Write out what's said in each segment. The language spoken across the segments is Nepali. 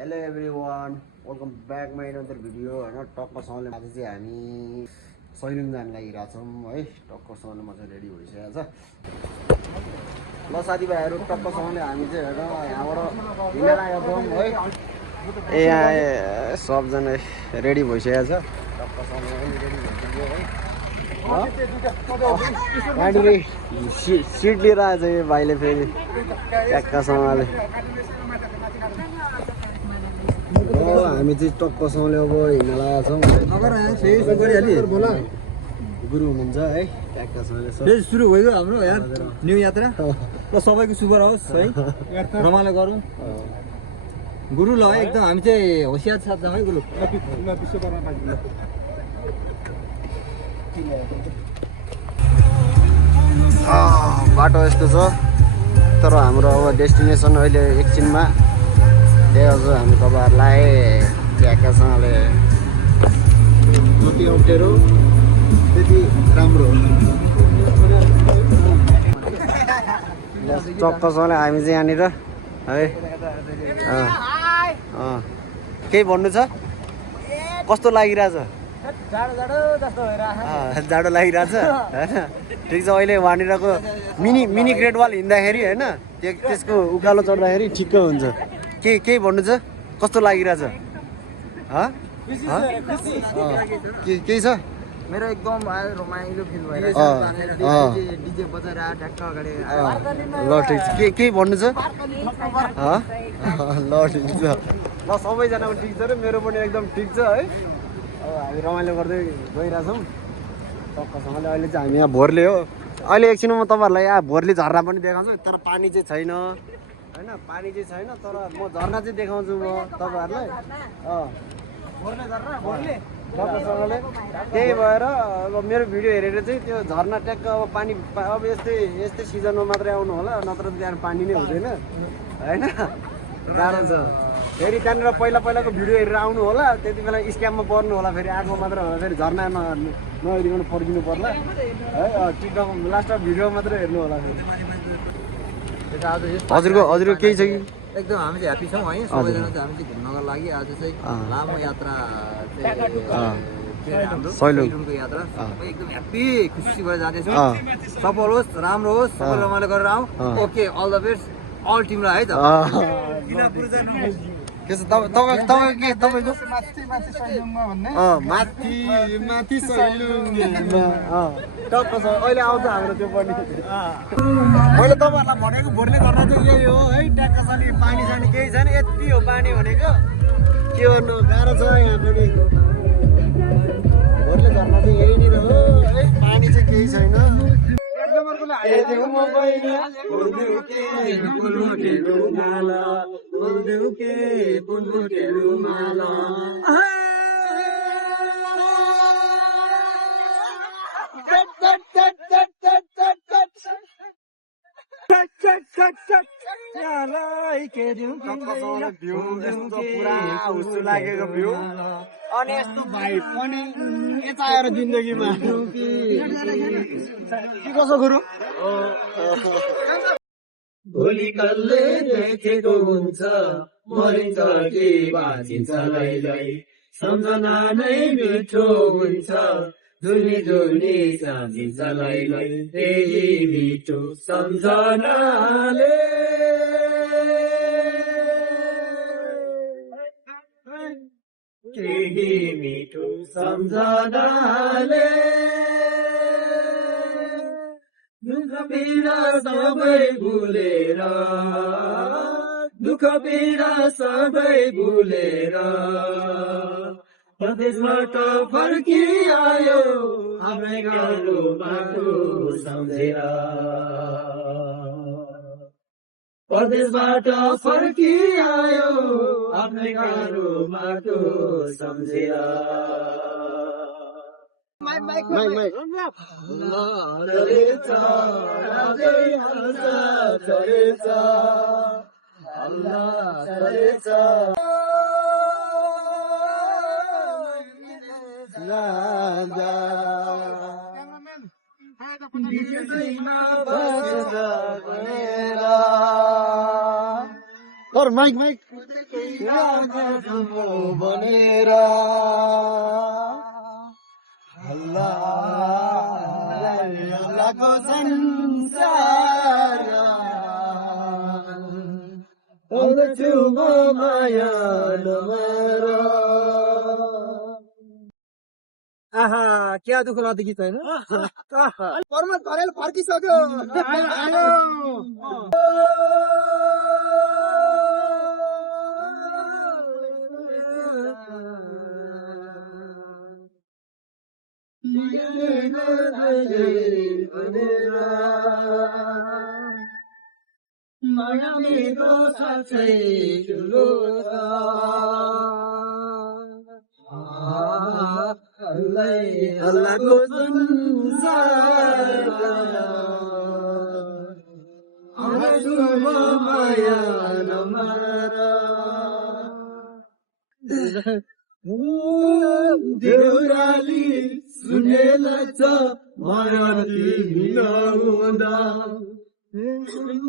Hello everyone, welcome back my another video होइन। टक्कसँगले आज चाहिँ हामी सैलुङ जानु लागिरहेको छौँ है। टक्कसँगले म चाहिँ रेडी भइसकेको छ। ल साथीभाइहरू, टक्कसँगले हामी चाहिँ होइन यहाँबाट हिँडेर आएको छौँ है। यहाँ सबजना रेडी भइसकेको छ। टक्कसँगले पनि रेडी भइसक्यो है। गाडीले सिट लिएर आएछ यो भाइले फेरि ट्याक्कासँगले। हामी चाहिँ टक्कसँगले अब हिँड्न लागेका छौँ। गुरु हुनुहुन्छ है ट्याक्कासँगले। सुरु भयो हाम्रो यार न्यू यात्रा। र सबैको शुभ रहोस् है, रमाइलो गरौँ। गुरु ल एकदम हामी चाहिँ होसियार साथ जाउँ है गुरु। बाटो यस्तो छ, तर हाम्रो अब डेस्टिनेसन अहिले एकछिनमा त्यही हामी तपाईँहरूलाई ट्याक्कासँगले जति अप्ठ्यारो त्यति राम्रो। टक्कसँगले हामी चाहिँ यहाँनिर है। केही भन्नु छ? कस्तो लागिरहेछ? जाडो लागिरहेछ होइन। ठिक छ, अहिले वहाँनिरको मिनी ग्रेट वाल हिँड्दाखेरि होइन त्यसको उकालो चढ्दाखेरि ठिक्क हुन्छ। केही भन्नु छ? कस्तो लागिरहेछ? केही छ? मेरो एकदम रमाइलो फिल भइरहेछ। डिजे बजाएर ट्याक्क अगाडि ल ठिक छ। केही भन्नु छ? ल ठिक छ। ल सबैजनाको ठिक छ र मेरो पनि एकदम ठिक छ है। अब हामी रमाइलो गर्दै गइरहेछौँ टक्कसँगले। अहिले चाहिँ हामी यहाँ भोरले हो। अहिले एकछिनमा म तपाईँहरूलाई यहाँ भोरले झर्ना पनि देखाउँछु, तर पानी चाहिँ छैन होइन। पानी चाहिँ छैन, तर म झर्ना चाहिँ देखाउँछु म तपाईँहरूलाई। टक्कसँगले त्यही भएर अब मेरो भिडियो हेरेर चाहिँ त्यो झर्ना ट्याक्क अब पानी अब यस्तै सिजनमा मात्रै आउनु होला, नत्र त्यहाँ पानी नै हुँदैन होइन। गाह्रो छ। फेरि त्यहाँनिर पहिलाको भिडियो हेरेर आउनु होला, त्यति बेला स्क्याममा पर्नु होला। फेरि आगो मात्र होला, फेरि झर्ना नहेरिकन फर्किनु पर्ला है। टिकटक लास्ट भिडियो मात्रै हेर्नु होला। हजुरको केही छ कि? एकदम हामी चाहिँ ह्याप्पी छौँ है। सबैजना चाहिँ हामी चाहिँ घुम्नको लागि आज चाहिँ लामो यात्रा सैलुङको यात्रा एकदम ह्याप्पी खुसी भएर जाँदैछौँ। सफल होस्, राम्रो होस्, सबै रमाइलो गरेर आउँ। Okay, all the best all टिमलाई है त। के छ तपाईँको माथि सैलुङमा टक्क छ। अहिले आउँछ हाम्रो त्यो पनि। मैले तपाईँहरूलाई भनेको भोरले गर्दा चाहिँ यही हो है। ट्याक्कासँगले पानी सानी केही छैन, यति हो पानी भनेको। के गर्नु, गाह्रो छ यहाँ पनि। भोरले झर्ना चाहिँ यहीँनिर हो है। पानी चाहिँ केही छैन। लागेको भ्यू अनि यस्तो भाइब पनि यता आएर जिन्दगीमा के कसो गुरु। भोलि कल्ले देखेको हुन्छ, मरिन्छ कि बाँचिन्छ लैलै, सम्झना नै मिठो हुन्छ, झुली झुली साँझिन्छ लैलै, त्यही मिठो सम्झनाले केही मिठो सम्झनाले दुःख पीडा सबै भुलेर, दुःख पीडा सबै भुलेर परदेशबाट फर्किआयो आफ्नै घरको बाटो सम्झेर। परदेशबाट फर्किआयो आफ्नै घरको बाटो सम्झेर। Or Mike. भनेर हल्लाको संसार आउँछु म माया नमर। आहा क्या दुःख लाग्दो गीत होइन पर्वत भरेर फर्किसक्यो। माया मेरो साँच्चै ठुलो छ हल्लाको संसार आउँछु म माया नमर। देउराली सुने लाग्छ मरती नहुँदा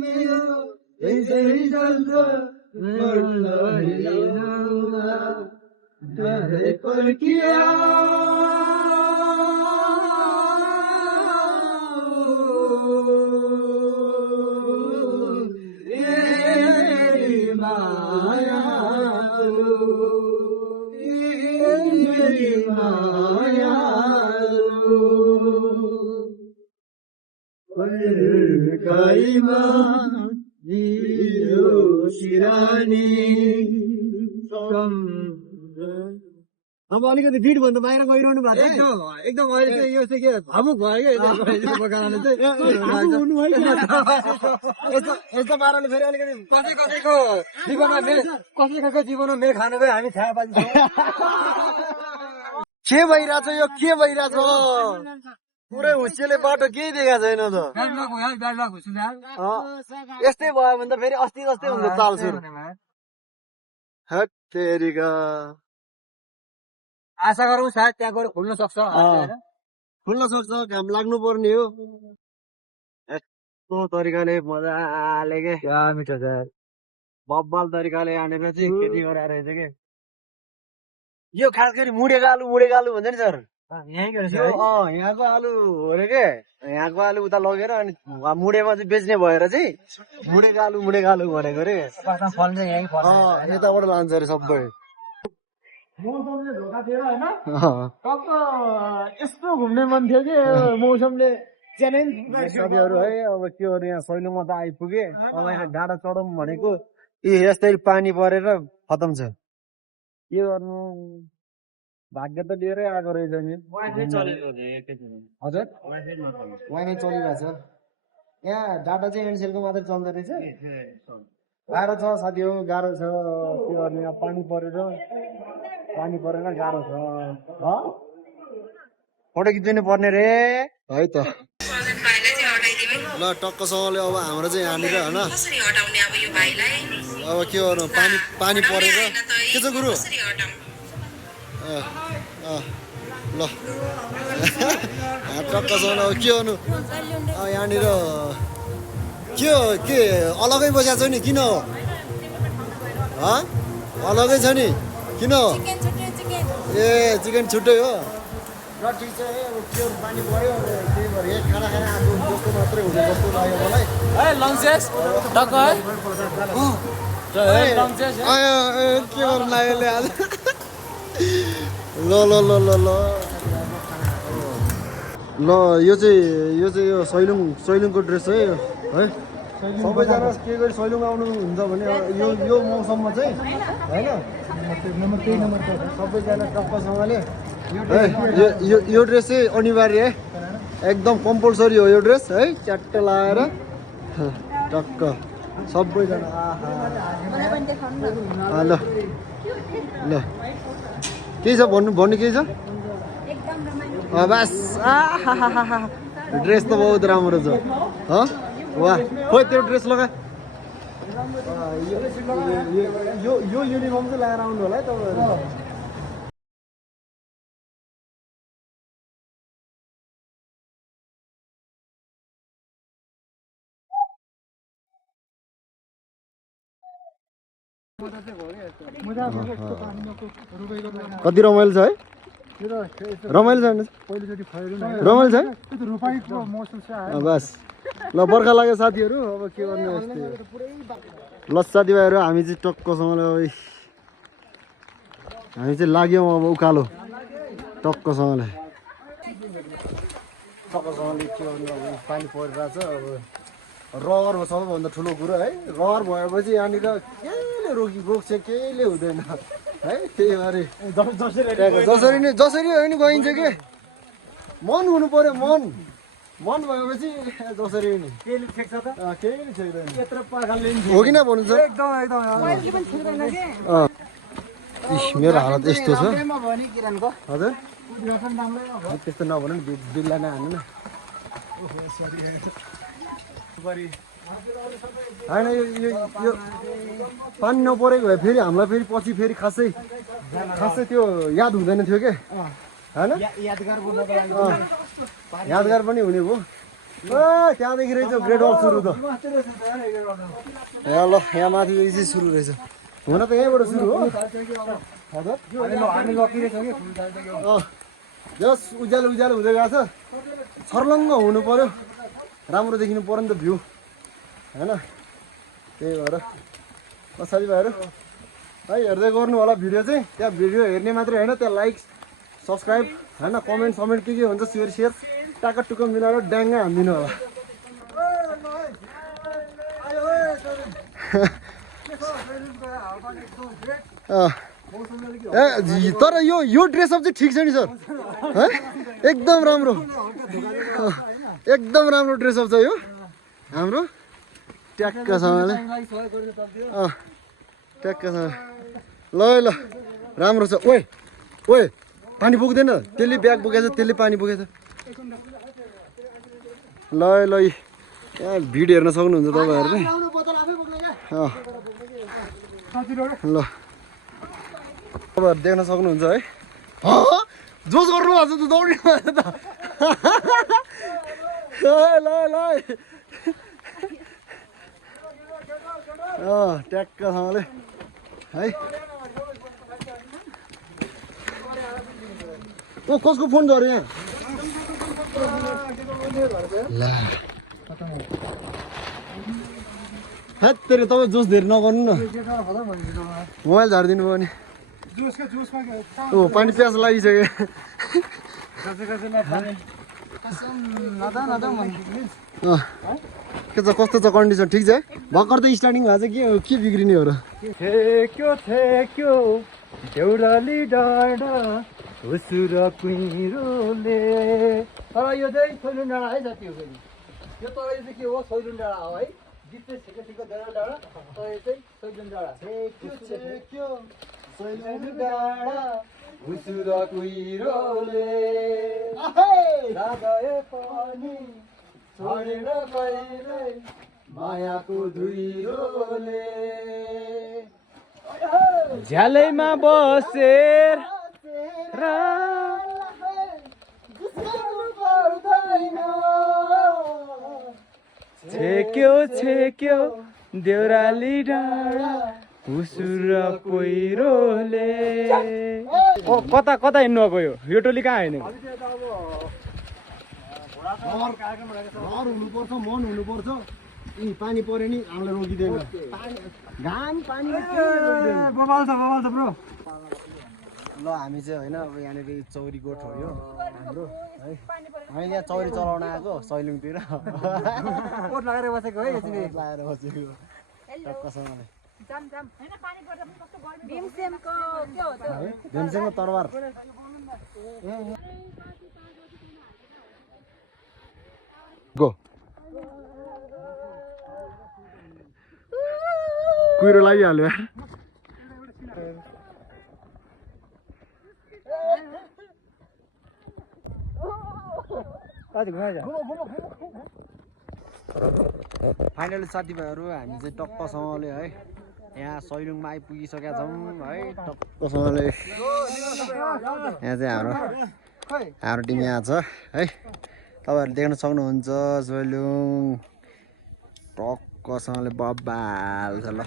मेरो यसै जान्छ पर्खिया माया माया पर्खाइमा जियो सिरानी। अब अलिकति बिट भन्दा बाहिर गइरहनु भएको छ एकदम अहिले चाहिँ यो चाहिँ के भावुक भयो क्या यस्तो कारणले चाहिँ यस्तो पाराले फेरि अलिकति कसैको जीवनमा मेल खानु गयो हामी थाहा पाइन्छौँ। के भइरहेछ यो के भइरहेछ पुरै हुस्सेले बाटो केही देखाएको छैन त। यस्तै भयो भने त फेरि अस्ति जस्तै हुन्छ ताल सुरु। हट तेरिका आशा गरौँ सायद त्यहाँ गएर खुल्न सक्छ खुल्न सक्छ घाम लाग्नु पर्ने हो। यस्तो तरिकाले मजाले के क्या मिठो छ बब्बाल तरिकाले यहाँनिर चाहिँ खेती गराएर रहेछ के यो खास गरी मुडेको आलु भन्छ नि सर यहीँ यहाँको आलु हो अरे के यहाँको आलु उता लगेर अनि मुडेमा चाहिँ बेच्ने भएर चाहिँ मुडेको आलु भनेको रे फल चाहिँ यहीँ यताबाट लान्छ अरे सबै। मौसमले धोका दिएर होइन टक्क यस्तो घुम्ने मन थियो कि मौसमले च्यालेन्ज साथीहरू है अब के गर्नु यहाँ सैलुङमा त आइपुगे अब यहाँ डाँडा चढौँ भनेको यस्तै पानी परेर खतम छ के गर्नु भाग्य त लिएरै आएको रहेछ नि। हजुर वाइफाई चलिरहेछ यहाँ डाटा चाहिँ एनसेलको मात्रै चल्दो रहेछ। गाह्रो छ साथी हो गाह्रो छ के गर्ने यहाँ पानी परेन गाह्रो छ फोटो खिच्नु पर्ने रे है त। ल टक्कसँगले अब हाम्रो चाहिँ यहाँनिर होइन अब के गर्नु पानी परेर के छ गुरु ल टक्कसँग अब के गर्नु यहाँनिर के अलगै बसेको छ नि किन हो अलगै छ नि किन हो ए चिकन छुट्टै हो र ठिक छ है अब के पानी पऱ्यो त्यही भएर एक खाना खाना आएको जस्तो मात्रै हुने जस्तो लाग्यो मलाई के गर्नु लाग्यो आज ल यो चाहिँ यो सैलुङको ड्रेस है सबैजना के गरी सैलुङ आउनु हुन्छ भने यो मौसममा चाहिँ होइन सबैजना टक्कसँगले यो ड्रेस चाहिँ अनिवार्य है एकदम कम्पलसरी हो यो ड्रेस है च्याट्ट लगाएर टक्क सबैजना ल केही छ भन्नु केही छ बस ड्रेस त बहुत राम्रो छ वाह खोइ त्यो ड्रेस लगा यो युनिफर्म चाहिँ लगाएर आउनु होला है तपाईँहरू। कति रमाइलो छ है रमाइलो छ रमाइलो छ बस ल बर्खा लाग्यो साथीहरू अब के गर्नु ल साथीभाइहरू हामी चाहिँ टक्कसँगले हामी चाहिँ लाग्यौँ अब उकालो टक्कसँगले के गर्नु अब पानी परिरहेछ अब रहर हो सबैभन्दा ठुलो कुरो है रहर भएपछि यहाँनिर केहीले रोक्छ केहीले हुँदैन है त्यही भएर जसरी हो नि गइन्छ कि मन हुनु पर्यो मन भएपछि जसरी नि केहीले ठेक्दैन हो कि न भन्नु छ मेरो हालत यस्तो छ हजुर त्यस्तो नभन्नु नि बिल्ला नहाल्नु न होइन यो पानी नपरेको भए फेरि हामीलाई फेरि पछि फेरि खासै त्यो याद हुँदैन थियो क्या होइन यादगार पनि हुने भयो त्यहाँदेखि रहेछ ग्रेड वर्क सुरु त ल यहाँ माथि चाहिँ सुरु रहेछ हुन त यहीँबाट सुरु हो जस उज्यालो हुँदै गएको छ छर्लङ्ग हुनु पर्यो राम्रो देखिनु पर्यो नि त भ्यू होइन त्यही भएर ल साथीभाइहरू है हेर्दै गर्नु होला भिडियो चाहिँ त्यहाँ भिडियो हेर्ने मात्रै होइन त्यहाँ लाइक सब्सक्राइब होइन कमेन्ट के हुन्छ सेयर टाका टुक्का मिलाएर ड्याङ्गा हानिदिनु होला तर यो ड्रेसअप चाहिँ ठिक छ नि सर एकदम राम्रो ड्रेसअप छ यो हाम्रो ट्याक्कसँगले ट्याक्कसँग ल राम्रो छ ओए पानी पुग्दैन त्यसले ब्याग बोकेछ त्यसले पानी बोकेछ ल यहाँ भिडियो हेर्न सक्नुहुन्छ तपाईँहरूले ल तपाईँहरू देख्न सक्नुहुन्छ है जोस गर्नु भएको छ त दौडिनु भएको त ट्याक्कसँगले है कसको फोन झऱ्यो यहाँ हेत्तेरी तपाईँ जोस धेरै नगर्नु न मोबाइल झारिदिनु भयो नि पानी प्यास लागिसक्यो के छ कस्तो छ कन्डिसन ठिक छ भर्खर त स्टार्टिङ भएको छ के बिग्रिने हो र देउराली डाँडा हुसुर कुहिरोले तर यो चाहिँ सैलुन डाँडा है साथी हो फेरि यो तर यो चाहिँ के हो सैलुन डाँडा हो है गीत चाहिँ छेकेको देउरा डाँडा तर यो चाहिँ सैलुन डाँडा सैलुन डाँडा हुसुर कुहिरोले गए पनि छोडेर कहिले मायाको धुइरोले झ्यालैमा बसेर छेक्यो देउराली डाँडा हुसुर पहिरोले कता हिँड्नु भएको यो टोली कहाँ हिँड्ने हुनुपर्छ मन हुनुपर्छ पानी पर्यो नि हामीलाई रोकिँदैन घाम पानी बबाल छ ब्रो ल हामी चाहिँ होइन अब यहाँनिर चौरी गोठ हो यो हाम्रो है हामी यहाँ चौरी चलाउन आएको सैलुङतिर कोट लगाएर बसेको है यसरी लगाएर बसेको टक्कसँगले भीमसेनको तरबार गो कुहिरो लागिहाल्यो फाइनली साथीभाइहरू हामी चाहिँ टक्कसँगले है यहाँ सैलुङमा आइपुगिसकेका छौँ है टक्कसँगले यहाँ चाहिँ हाम्रो टिम यहाँ छ है तपाईँहरूले देख्न सक्नुहुन्छ सैलुङ टक्कसँगले बब्बाल छ ल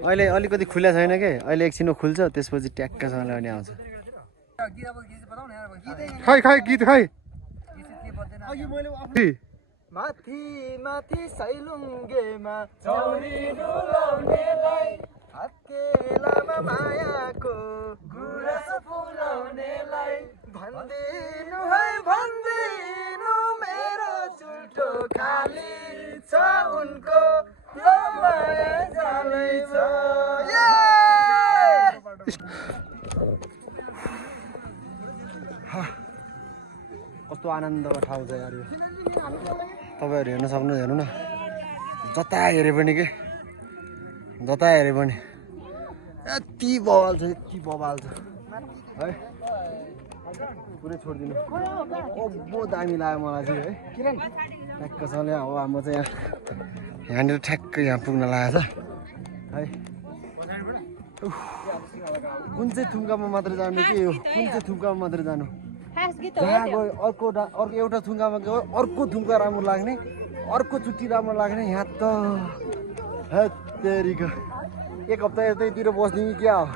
अहिले अलिकति खुला छैन के अहिले एकछिन खुल्छ त्यसपछि ट्याक्कसँग ल्याउने आउँछ खै खै गीत खै माथि माथि सैलुङ्गेमा चौरी डुलाउनेलाई हत्केलामा मायाको गुरस फुलाउनेलाई भन्दिनु है भन्दिनु मेरो चुल्ठो खाली छ उनको यो माया जालै छ कस्तो आनन्दको ठाउँ छ यार यो तपाईँहरू हेर्न सक्नुहुन्छ हेर्नु न जता हेरे पनि के जता हेरे पनि यति बवाल छ है पुरै छोडिदिनु अब्बो दामी लाग्यो मलाई चाहिँ है ठ्याक्कसँगले अब म चाहिँ यहाँनिर ठ्याक्कै यहाँ पुग्न लागेको छ है कुन चाहिँ थुम्कामा मात्रै जानु के हो कुन चाहिँ थुम्कामा मात्रै जानु जहाँ गयो अर्को एउटा थुङ्गामा गयो अर्को थुङ्गा राम्रो लाग्ने अर्को चुट्टी राम्रो लाग्ने यहाँ त हेत्तेरिका एक हप्ता यतैतिर बस्ने कि क्या हो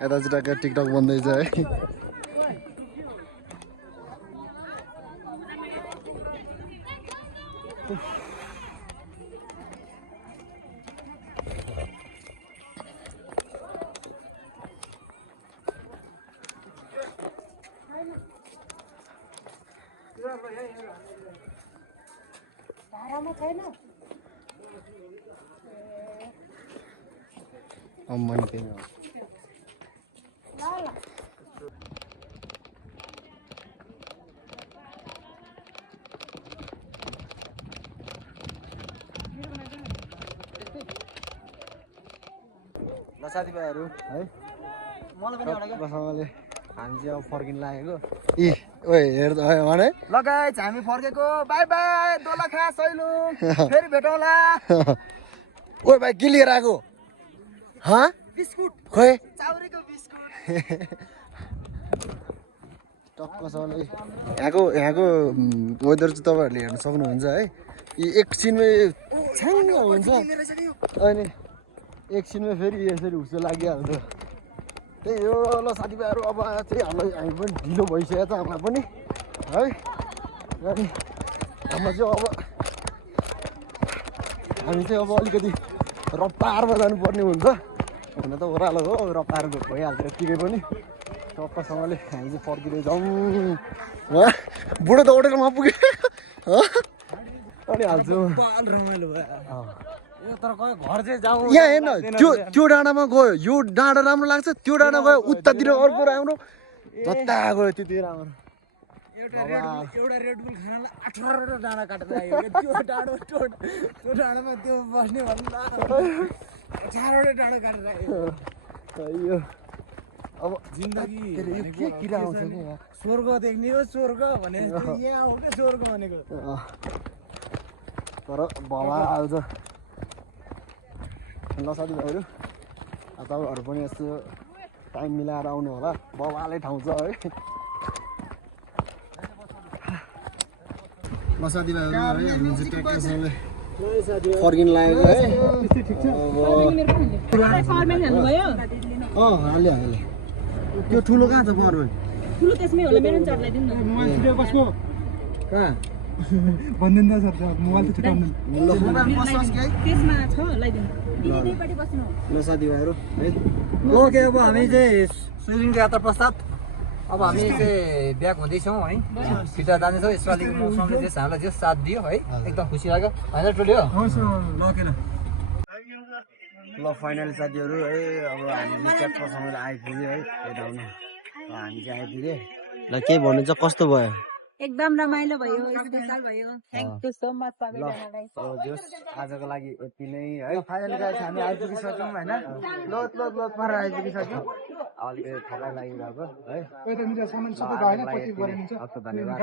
यता चाहिँ टक्क टिकटक बन्दैछ है अम्मनी त्यही हो ल साथीभाइहरू है राम्रोसँगले हामी चाहिँ अब फर्किन लागेको इ ओए हेर भने ल गाइस हामी फर्केको बाई बाई दोलखा सैलुङ फेरि भेटौँला ओए भाइ के लिएर आएको हाँ बिस्कुट खोइ चाउरीको बिस्कुट टक्कसँगले यहाँको वेदर चाहिँ तपाईँहरूले हेर्न सक्नुहुन्छ है यी एकछिनमै छ्याङ्ग हुन्छ अनि एकछिनमै फेरि यसरी हुस्सो लागिहाल्छ त्यही हो ल साथीभाइहरू अब चाहिँ हामी पनि ढिलो भइसकेको छ हामीलाई पनि है अनि हाम्रो चाहिँ अब हामी चाहिँ अब अलिकति रफ्तारमा जानुपर्ने हुन्छ हुन त ओह्रालो हो रफ्तार भइहाल्छ यत्तिकै पनि टक्कसँगले हामी चाहिँ फर्किँदै जाउँ बुढो दौडेरमा पुग्यो अनि हाल्छु रमाइलो भयो तर घर चाहिँ जाउँ यहाँ हेर्न त्यो डाँडामा गयो यो डाँडा राम्रो लाग्छ त्यो डाँडा गयो उतातिर अर्को राम्रो जता गयो त्यति राम्रो एउटा रेडबुल खानालाई 18वटा डाँडा काटेर आयो त्यो डाँडामा त्यो बस्ने भन्दा 18वटा डाँडा काटेर आयो अब जिन्दगी के किरा आउँछ नि स्वर्ग देख्ने हो स्वर्ग भने यहाँ आउँछ स्वर्ग भनेको तर भला आउँछ ल साथीभाइहरू तपाईँहरू पनि यस्तो टाइम मिलाएर आउनु होला बबाले ठाउँ छ है ल साथीभाइहरू है हामी चाहिँ ट्याक्कसँगले फर्किन लागेको है हाल्यो त्यो ठुलो कहाँ छ पावरब्याङ्क ठुलो त्यसमै होला मेरो चढ्लाइदिनु न कहाँ भन्दिनु त सर मोबाइल त छुटाउनु त्यसमा छ लाइदिनु ल साथीभाइहरू है ओके अब हामी चाहिँ स्विमिङको यात्रा पश्चात अब हामी चाहिँ ब्याक हुँदैछौँ है फिर्ता जाँदैछौँ यसपालिको मौसमले चाहिँ हामीलाई जो साथ दियो है एकदम खुसी लाग्यो होइन टोल्यो लगेन ल फाइनली साथीहरू है अब हामी ट्याक्कसँगले आइपुग्यो है भेटाउन हामी चाहिँ आइपुग्यो ल के भन्नुहुन्छ कस्तो भयो एकदम रमाइलो भयो स्पेशल भयो थ्यांक यू सो मच सबैजनालाई आजको लागि यति नै है फाइनली गाइस हामी आइपुगिसक्यौँ होइन लोत पारेर आइपुगिसक्यौँ अलिकति थकाइ लागिरहेको है सामान सबै भयो पछि गरिन्छ धन्यवाद